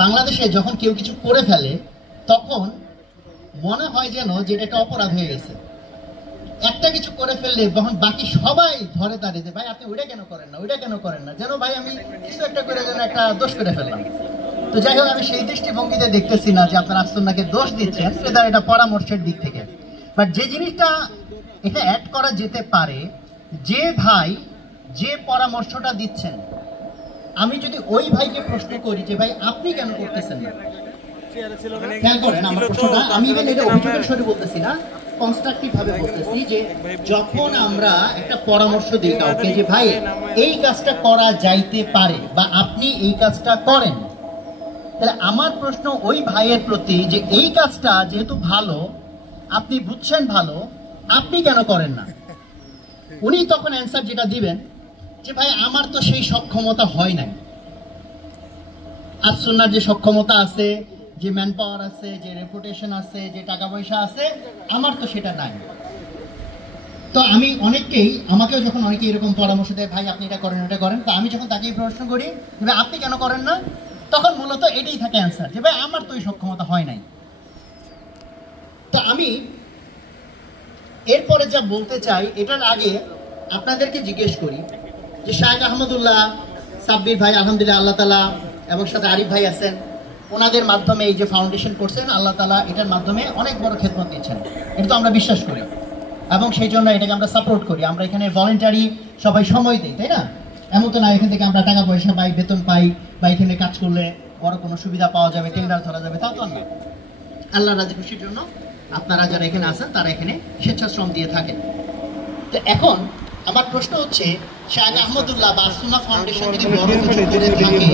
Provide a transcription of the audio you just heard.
বাংলাদেশে যখন কেউ কিছু করে ফেলে তখন মনে হয় যেন যেটা একটা অপরাধ হয়ে গেছে। একটা কিছু করে ফেললে তখন বাকি সবাই ধরে দাঁড়িয়ে যে ভাই আপনি ওইটা কেন করেন না, ওইটা কেন করেন না, যেন ভাই আমি কিছু একটা করে যেন একটা দোষ করে ফেললাম। তো যাই হোক, আমি সেই দৃষ্টিভঙ্গিতে দেখতেছি না যে আপনারা আসুন্নাহকে দোষ দিচ্ছেন, এটা পরামর্শের দিক থেকে। বাট যে জিনিসটা এটা অ্যাড করা যেতে পারে, যে ভাই যে পরামর্শটা দিচ্ছেন, আমি যদি ওই ভাইকে প্রশ্ন করি যে ভাই আপনি কেন করতেছেন না, খেয়াল করেন আমার প্রশ্নটা, আমি এটা অভিযোগের স্বরে বলতেছি না, কনস্ট্রাকটিভ ভাবে বলতেছি যে যখন আমরা একটা পরামর্শ দিই কাউকে যে ভাই এই কাজটা করা যাইতে পারে বা আপনি এই কাজটা করেন, তাহলে আমার প্রশ্ন ওই ভাইয়ের প্রতি যে এই কাজটা যেহেতু ভালো, আপনি বুঝছেন ভালো, আপনি কেন করেন না? উনি তখন অ্যান্সার যেটা দিবেন যে ভাই আমার তো সেই সক্ষমতা হয় নাই, আসুন্নাহর যে সক্ষমতা আছে, যে ম্যান পাওয়ার আছে, যে রেপুটেশন আছে, যে টাকা পয়সা আছে, আমার তো সেটা নাই। তো আমি আমাকেও যখন অনেকেই এরকম পরামর্শ দেয় ভাই আপনি এটা করেন ওটা করেন, তো আমি যখন তাকে প্রশ্ন করি যে আপনি কেন করেন না, তখন মূলত এটাই থাকে অ্যান্সার যে ভাই আমার তো এই সক্ষমতা হয় নাই। তো আমি এরপরে যা বলতে চাই, এটার আগে আপনাদেরকে জিজ্ঞেস করি যে শায়েখ আহমদুল্লাহ, সাব্বির ভাই আলহামদুলিল্লাহ আল্লাহ তাআলা, এবং সাথে আরিফ ভাই আছেন, ওনাদের মাধ্যমে এই যে ফাউন্ডেশন করছেন, আল্লাহ তাআলা এটার মাধ্যমে অনেক বড় খেদমত দিচ্ছেন, এটা তো আমরা বিশ্বাস করি এবং সেই জন্য এটাকে আমরা সাপোর্ট করি। আমরা এখানে ভলেন্টারি সবাই সময় দিই, তাই না? এমন তো না এখান থেকে আমরা টাকা পয়সা পাই, বেতন পাই, বা এখানে কাজ করলে বড় কোনো সুবিধা পাওয়া যাবে, টেন্ডার ধরা যাবে, তা তো না। আল্লাহ রাজি খুশির জন্য আপনারা যারা এখানে আছেন তারা এখানে স্বেচ্ছাশ্রম দিয়ে থাকেন। তো এখন আমার প্রশ্ন হচ্ছে, শায়েখ আহমদুল্লাহ বা আসুন্নাহ ফাউন্ডেশন যদি বড় কিছু করে থাকে